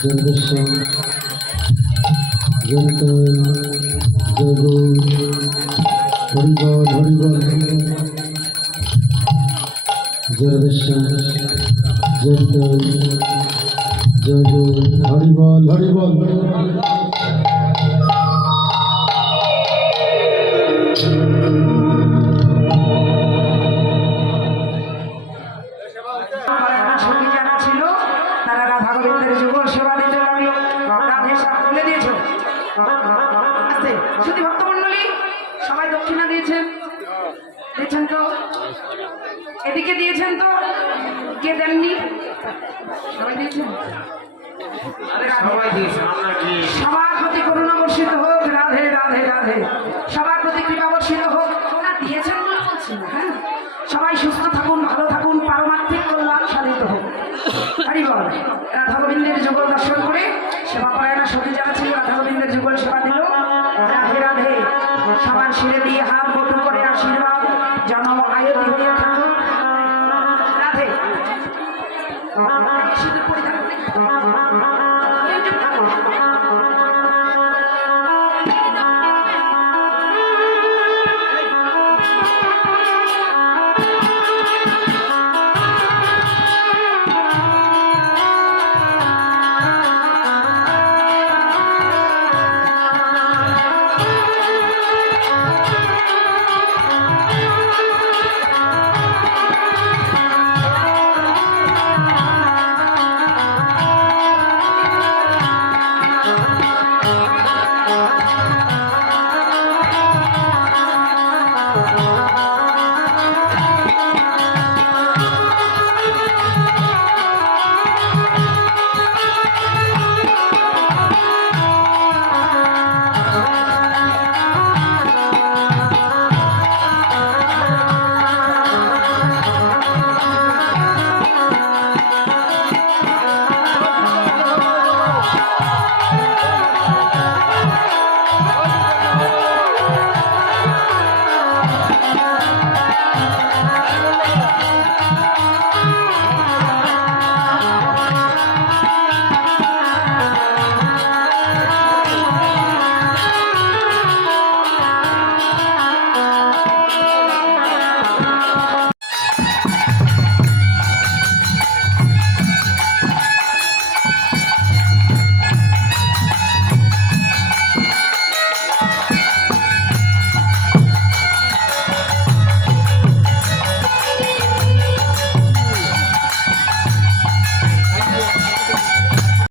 জগদীশ্বর জগতয় jug হরিবল হরিবল জগদীশ্বর জগতয় jug হরিবল হরিবল। সবাই দক্ষিণা দিয়েছেন, দিয়েছেন তো? এদিকে দিয়েছেন তো? কে দেননি? সবাই দিয়েছেন। সবার প্রতি করুণা বর্ষিত হোক। রাধে রাধে রাধে। সবার প্রতি কৃপা বর্ষিত হোক। না দিয়েছেন বলে বলছি না। হ্যাঁ, সবাই সুস্থ থাকুন, ভালো থাকুন, পারমার্থিক কল্যাণ সাধিত হোক। হরি বল। রাধা গোবিন্দের যুগল দর্শন করে সেবা পরায়ণা সতী যারা ছিল রাধা গোবিন্দের যুগল সেবা দিল। রাধে রাধে। সবার শিরে দিয়ে হাত বটু করে আশীর্বাদ যেন আয়তি হয়ে থাকে।